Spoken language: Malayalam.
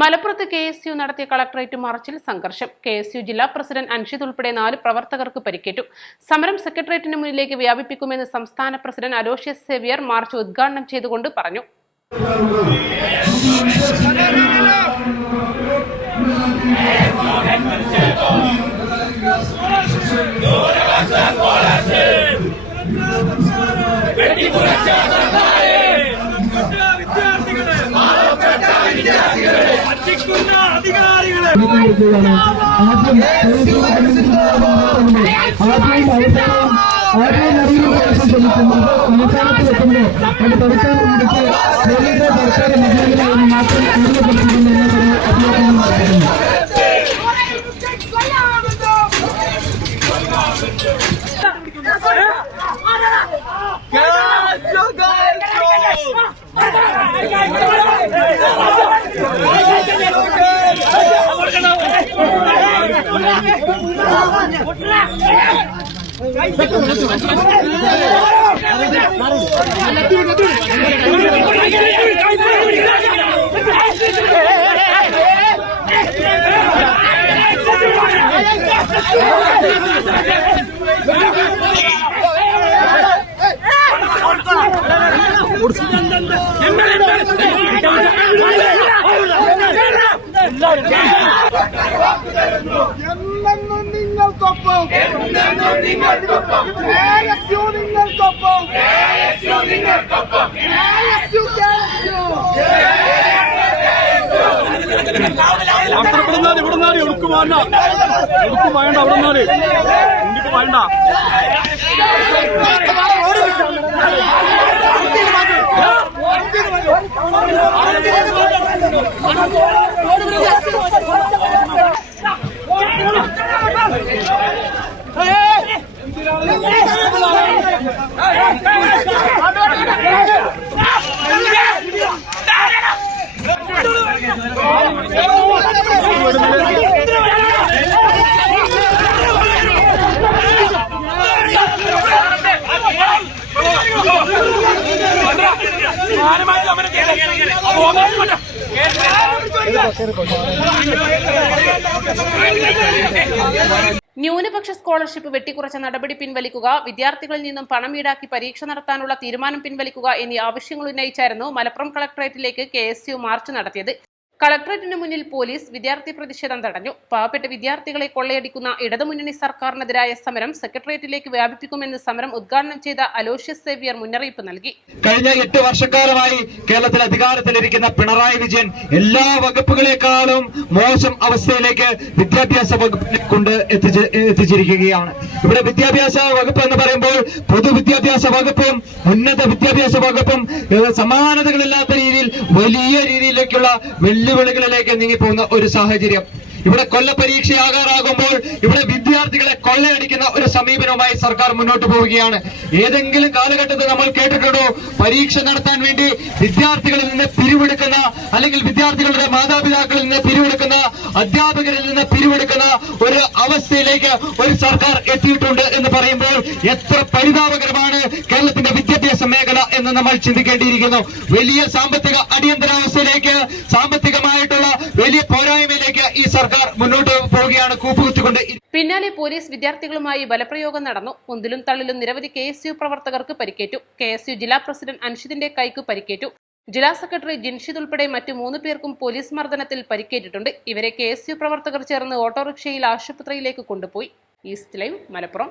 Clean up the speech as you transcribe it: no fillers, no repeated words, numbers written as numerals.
മലപ്പുറത്ത് KSU നടത്തിയ കളക്ടറേറ്റ് മാർച്ചിൽ സംഘർഷം. KSU ജില്ലാ പ്രസിഡന്റ് അൻഷിദ് ഉൾപ്പെടെ 4 പ്രവർത്തകർക്ക് പരിക്കേറ്റു. സമരം സെക്രട്ടേറിയറ്റിന് മുന്നിലേക്ക് വ്യാപിപ്പിക്കുമെന്ന് സംസ്ഥാന പ്രസിഡന്റ് അലോഷ്യസ് സേവ്യർ മാർച്ച് ഉദ്ഘാടനം ചെയ്തുകൊണ്ട് പറഞ്ഞു. ന്യൂനപക്ഷ സ്കോളർഷിപ്പ് വെട്ടിക്കുറച്ച നടപടി പിൻവലിക്കുക, വിദ്യാർത്ഥികളിൽ നിന്നും പണം ഈടാക്കി പരീക്ഷ നടത്താനുള്ള തീരുമാനം പിൻവലിക്കുക എന്നീ ആവശ്യങ്ങൾ ഉന്നയിച്ചായിരുന്നു മലപ്പുറം കളക്ടറേറ്റിലേക്ക് KSU മാർച്ച് നടത്തിയത്. കളക്ടറേറ്റിന് മുന്നിൽ പോലീസ് വിദ്യാർത്ഥി പ്രതിഷേധം തടഞ്ഞു. പാവപ്പെട്ട വിദ്യാർത്ഥികളെ കൊള്ളയടിക്കുന്ന ഇടതുമുന്നണി സർക്കാരിനെതിരായ സമരം സെക്രട്ടേറിയറ്റിലേക്ക് വ്യാപിപ്പിക്കുമെന്ന് സമരം ഉദ്ഘാടനം ചെയ്ത അലോഷ്യസ് സേവ്യർ മുന്നറിയിപ്പ് നൽകി. കഴിഞ്ഞ 8 വർഷക്കാലമായി കേരളത്തിൽ അധികാരത്തിലിരിക്കുന്ന പിണറായി വിജയൻ എല്ലാ വകുപ്പുകളെക്കാളും മോശം അവസ്ഥയിലേക്ക് വിദ്യാഭ്യാസ വകുപ്പിനെ കൊണ്ട് എത്തിച്ചിരിക്കുകയാണ്. ഇവിടെ വിദ്യാഭ്യാസ വകുപ്പ് എന്ന് പറയുമ്പോൾ പൊതുവിദ്യാഭ്യാസ വകുപ്പും ഉന്നത വിദ്യാഭ്യാസ വകുപ്പും സമാനതകളില്ലാത്ത രീതിയിൽ വലിയ രീതിയിലേക്കുള്ള വെല്ലുവിളികളിലേക്ക് നീങ്ങിപ്പോകുന്ന ഒരു സാഹചര്യം. ഇവിടെ കൊല്ലപരീക്ഷയാകാറാകുമ്പോൾ ഇവിടെ വിദ്യാർത്ഥികളെ കൊള്ളയടിക്കുന്ന ഒരു സമീപനവുമായി സർക്കാർ മുന്നോട്ട് പോവുകയാണ്. ഏതെങ്കിലും കാലഘട്ടത്തിൽ നമ്മൾ കേട്ടിട്ടുണ്ടോ പരീക്ഷ നടത്താൻ വേണ്ടി വിദ്യാർത്ഥികളിൽ നിന്ന് പിരിവെടുക്കുന്ന, അല്ലെങ്കിൽ വിദ്യാർത്ഥികളുടെ മാതാപിതാക്കളിൽ നിന്ന് പിരിവെടുക്കുന്ന, അധ്യാപകരിൽ നിന്ന് പിരിവെടുക്കുന്ന ഒരു അവസ്ഥയിലേക്ക് ഒരു സർക്കാർ എത്തിയിട്ടുണ്ട് എന്ന് പറയുമ്പോൾ എത്ര പരിതാപകരമാണ് കേരളത്തിന്റെ വിദ്യാഭ്യാസ മേഖല എന്ന് നമ്മൾ ചിന്തിക്കേണ്ടിയിരിക്കുന്നു. വലിയ സാമ്പത്തിക അടിയന്തരാവസ്ഥയിലേക്ക്, സാമ്പത്തികമായിട്ടുള്ള വലിയ പോരായ്മയിലേക്ക് ഈ സർക്കാർ മുന്നോട്ട് പോവുകയാണ് കൂപ്പുകുത്തിക്കൊണ്ട്. പിന്നാലെ പോലീസ് വിദ്യാർത്ഥികളുമായി ബലപ്രയോഗം നടന്നു. ഉന്തിലും തള്ളിലും നിരവധി KSU പ്രവർത്തകർക്ക് പരിക്കേറ്റു. KSU ജില്ലാ പ്രസിഡന്റ് അൻഷിദിന്റെ കൈക്ക് പരിക്കേറ്റു. ജില്ലാ സെക്രട്ടറി ജിൻഷിദ് ഉൾപ്പെടെ മറ്റു 3 പേർക്കും പോലീസ് മർദ്ദനത്തിൽ പരിക്കേറ്റിട്ടുണ്ട്. ഇവരെ KSU പ്രവർത്തകർ ചേർന്ന് ഓട്ടോറിക്ഷയിൽ ആശുപത്രിയിലേക്ക് കൊണ്ടുപോയി. East live, Malappuram.